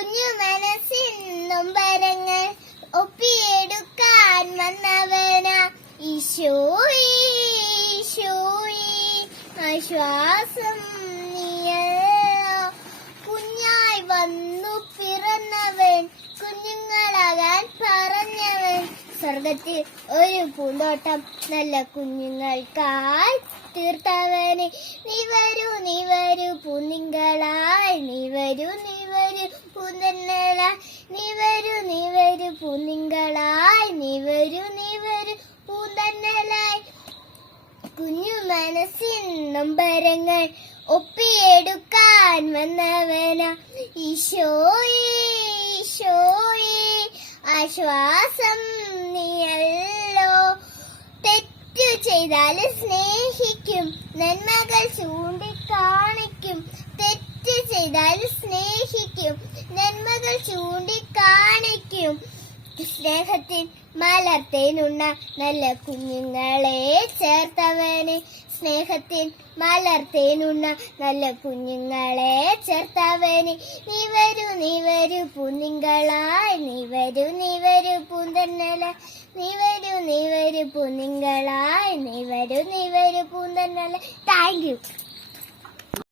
കുഞ്ഞു മനസ്സിന്നും വരങ്ങൾ ഒപ്പിയെടുക്കാൻ വന്നവന. ഈശോയി ആശ്വാസം നീയല്ലോ. കുഞ്ഞായി വന്നു പിറന്നവൻ കുഞ്ഞുങ്ങളാകാൻ പറഞ്ഞവൻ. സ്വർഗത്തിൽ ഒരു പൂന്തോട്ടം നല്ല കുഞ്ഞുങ്ങൾക്കായി തീർത്തവനെ. നീ വരൂ നീ വരൂ പൂന്നിങ്കളായി നീ വരൂ നീ പൂന്തന്നലായി നീ വരൂ നീ വരൂ പൂന്തിങ്കളായി നീ വരൂ നീ വരൂ പൂന്തന്നലായി. കുഞ്ഞു മനസ്സിൻ നൊമ്പരങ്ങൾ ഒപ്പിയെടുക്കാൻ വന്നവന. ഈശോയേ ഈശോയേ ആശ്വാസം നീയല്ലോ. തെറ്റു ചെയ്താൽ സ്നേഹിക്കും നന്മകൾ ചൂണ്ടിക്കാണിക്കും. തെറ്റ് ചെയ്താൽ സ്നേഹിക്കും ചൂണ്ടിക്കാണിക്കും. സ്നേഹത്തിൽ മലർത്തേനുണ്ണ നല്ല കുഞ്ഞുങ്ങളെ ചേർത്തവന്. സ്നേഹത്തിൽ മലർത്തേനുണ്ണ നല്ല കുഞ്ഞുങ്ങളെ ചേർത്തവന്. നീ വരൂ നീ വരൂ നിവരു നീ വരൂ നീ വരൂ പൂന്തന്നല. നീ വരൂ നീ വരൂ പൂന്നിങ്കളായി നീ നീ പൂന്തന്നല. Thank you